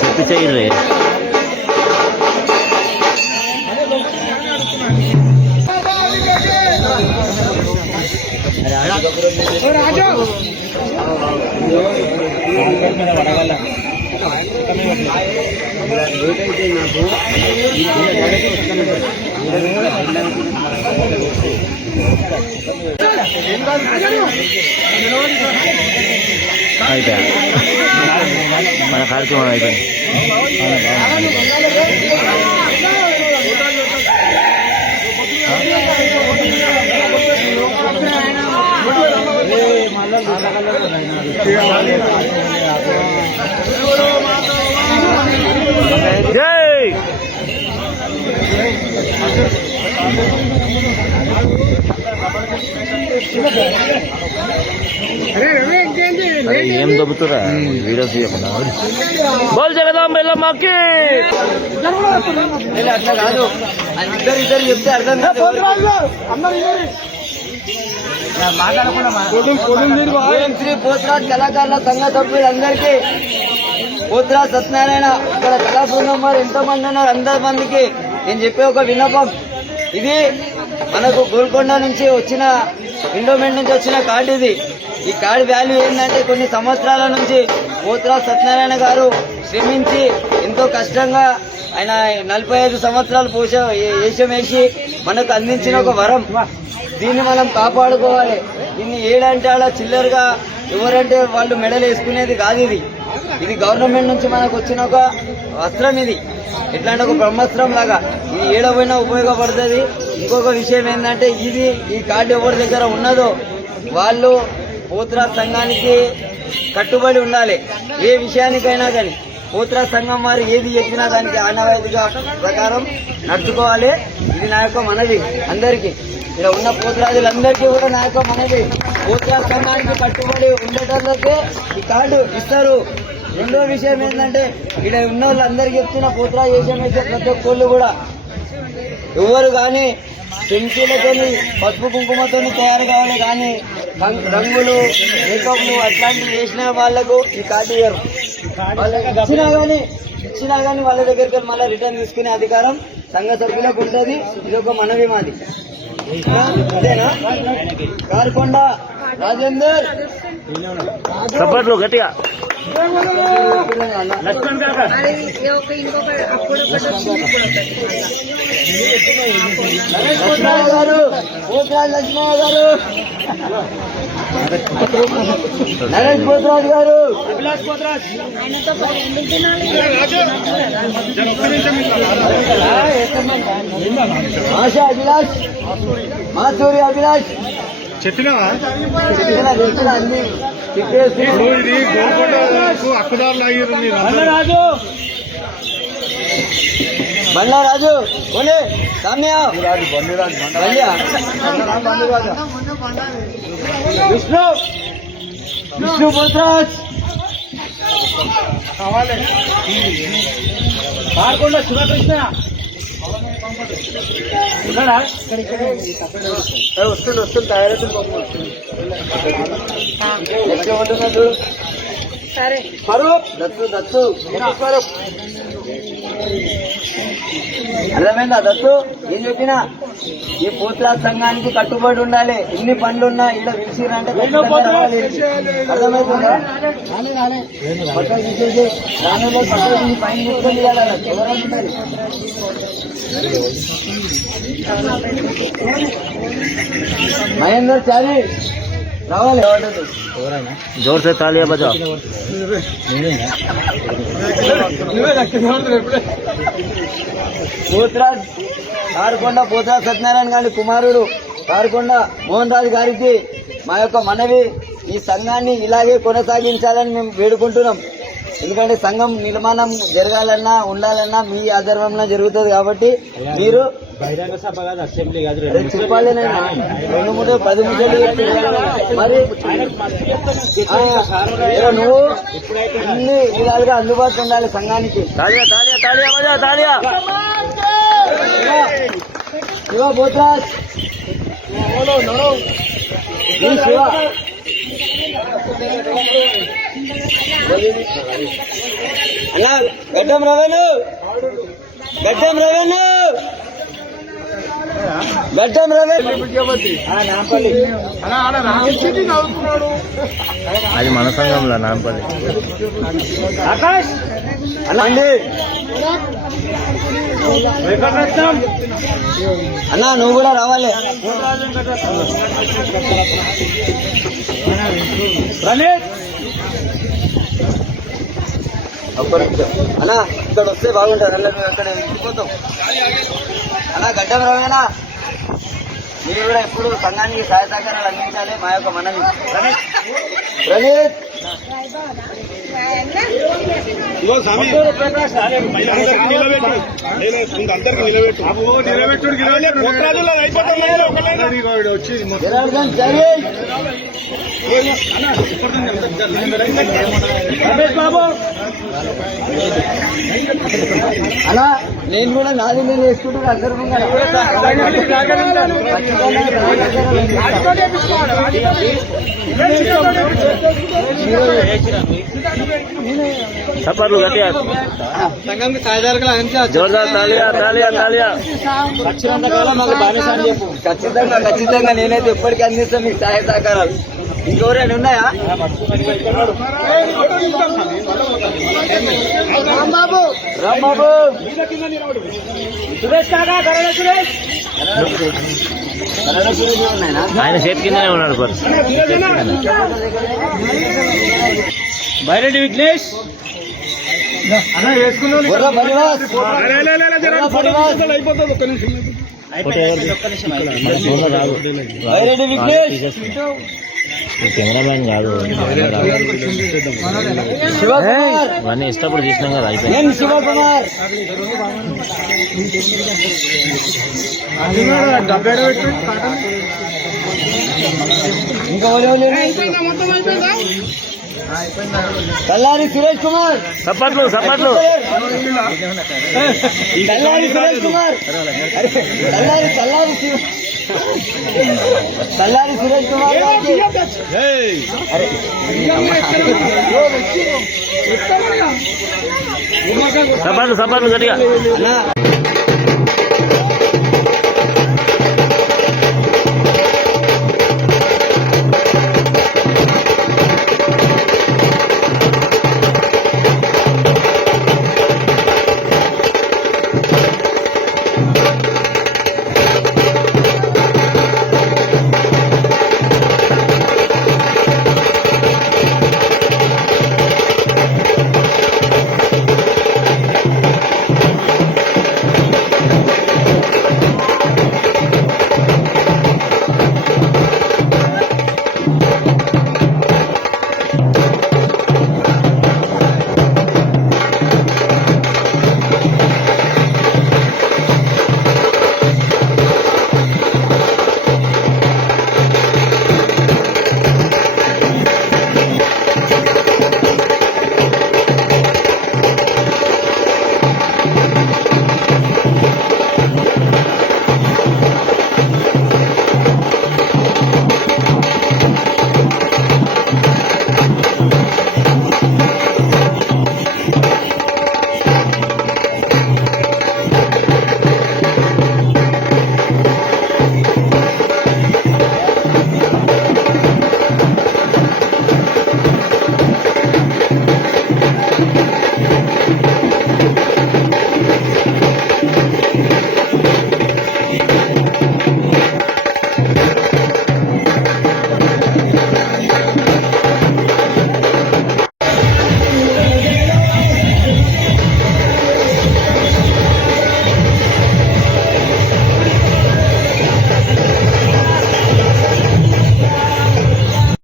Set చేయండి. అయిపోయా మన కార్యక్రమం అయిపోయింది. జై ఏం దొబ్బుతురా వీడియోస్ చేయకుండా బోల్ జగదాం ఎల్లమ్మకి. అట్లా కాదు, ఇద్దరు చెప్తే అర్థం కాదు. శ్రీ పోతురాజ్ కళాకారుల సంఘ సభ్యులందరికీ, పోతురాజ్ సత్యనారాయణ ఇక్కడ కళా బృందం వారు ఎంతమంది ఉన్నారు అందరి మందికి నేను చెప్పే ఒక విన్నపం. ఇది మనకు గోల్కొండ నుంచి వచ్చిన ఎండోమెంట్ నుంచి వచ్చిన కార్డు. ఈ కార్డు వాల్యూ ఏంటంటే కొన్ని సంవత్సరాల నుంచి పోతురాజ్ సత్యనారాయణ గారు శ్రమించి ఎంతో కష్టంగా ఆయన 45 సంవత్సరాలు వేషం వేసి మనకు అందించిన ఒక వరం. దీన్ని మనం కాపాడుకోవాలి. దీన్ని ఏడంటే అలా చిల్లరగా ఎవరంటే వాళ్ళు మెడలు వేసుకునేది కాదు. ఇది గవర్నమెంట్ నుంచి మనకు వచ్చిన ఒక వస్త్రం. ఇది ఎట్లాంటి ఒక బ్రహ్మాస్త్రం లాగా ఇది ఏడవైనా ఉపయోగపడుతుంది. ఇంకొక విషయం ఏంటంటే ఈ కార్డు ఎవరి దగ్గర ఉన్నదో వాళ్ళు పోతురాజ్ సంఘానికి కట్టుబడి ఉండాలి. ఏ విషయానికైనా కానీ పోతురాజ్ సంఘం వారు ఏది చెప్పినా దానికి ఆనవాయితీగా ప్రకారం నడుచుకోవాలి. ఇది నా యొక్క మనవి అందరికీ, ఇక్కడ ఉన్న పోతురాజులందరికీ కూడా నా యొక్క మనవి. పోతురాజ్ సంఘానికి కట్టుబడి ఉండేటందుకే ఈ కార్డు ఇస్తారు. రెండో విషయం ఏంటంటే ఇక్కడ ఉన్న వాళ్ళందరికీ చెప్తున్న పోతురాజ్ వేషం వేసే ప్రతి ఒక్కళ్ళు కూడా ఎవరు కానీ పెన్సిలతో పసుపు కుంకుమతో తయారు కావాలి, కానీ రంగులు మేకప్లు అట్లాంటివి వేసిన వాళ్లకు ఈ కార్డు ఇవ్వరు. ఇచ్చినా గానీ వాళ్ళ దగ్గరికి మళ్ళీ రిటర్న్ తీసుకునే అధికారం సంఘ సభ్యులకు ఉంటుంది. ఇది ఒక మనవి మాది. అదేనా కారుకొండ రాజేందర్ సపోర్ట్లు గట్టిగా లక్ష్మయ్య గారు, పోతురాజ్ లక్ష్మయ్య గారు, నరేష్ పోతురాజ్ గారు, ఆశా అభిలాష్, మాసూరి అభిలాష్ చెప్పినా అన్ని బండ్లరాజు బోలే సామ్య విష్ణు పోతురాజ్ పాల్గొండ శివకృష్ణ వస్తుంది తయారవుతుంది. సరే దత్తు అర్థమైందా? దత్తు ఏం చెప్పినా ఈ పోతురాజ్ సంఘానికి కట్టుబడి ఉండాలి. ఎన్ని పనులున్నా ఇలా పిలిచిరంటే అర్థమవుతుందా? పక్కన తీసేసి దానిలో పక్కన పైన తీసుకొని ఎవరంటారు మహేందర్ చాలి రావాలి. జోర్ సే తాలియా బజాओ. పోతురాజ్ కారుకొండ పోతురాజ్ సత్యనారాయణ గారి కుమారుడు కారుకొండ మోహన్ రాజు గారికి మా యొక్క మనవి, ఈ సంఘాన్ని ఇలాగే కొనసాగించాలని మేము వేడుకుంటున్నాం. ఎందుకంటే సంఘం నిర్మాణం జరగాలన్నా ఉండాలన్నా మీ ఆధ్వర్యంలో జరుగుతుంది. కాబట్టి మీరు బహిరంగ సభ కాదు, అసెంబ్లీ కాదు, చెప్పాలి. 2-3-10 మరి నువ్వు అన్ని విధాలుగా అందుబాటులో ఉండాలి సంఘానికి. శివ పోతురాజ్ శివ అన్నా గడ్డం రవేను గడ్డం రవేను గడ్డం రవేను నాంపల్లి అది మన సంఘంలో నాంపల్లి. ఆకాష్ అన్నా అండి అన్నా నువ్వు కూడా రావాలి. అన్నా ఇక్కడ వస్తే బాగుంటుంది. అలా మేము అక్కడ వెళ్ళిపోతాం. అన్నా గడ్డం రవేనా మీరు కూడా ఎప్పుడు సంఘానికి సహాయ సహకారాలు అందించాలి. మా యొక్క మనవి. ప్రణీత్ జనార్దన్ జగేష్ అలా నేను కూడా నాది నేను వేసుకుంటున్నా. అందరూ సపర్లు గట్టిగా సంఘంకి సహాయదారులు అందించాలి. జోర్దార్ తాలియా తాలియా తాలియా. ఖచ్చితంగా ఖచ్చితంగా నేనైతే ఎప్పటికీ అందిస్తాను మీకు సహాయ సహకారాలు. ఇంకెవరైనా ఉన్నాయా? రాంబాబు రాంబాబు సురేష్ కాకా కరణ సురేష్ ఉన్నాయా? ఆయన చేతి కిందనే ఉన్నాడు పర్. బైరెడ్డి విఘ్నేష్ బైరెడ్డి విఘ్నేష్ కెమెరామ్యాన్ కాదు, శివకుమార్ ఇవన్నీ ఇష్టపడి తీసినాం కదా అయిపోయింది. ఎన్ శివకుమార్ ఇంకా కల్లారి సురేష్ కుమార్ సప్పట్లు సప్పట్లు. కల్లారి సురేష్ కుమార్ కల్లారి సురేష్ కుమార్ సప్పట్లు సప్పట్లు గట్టిగా.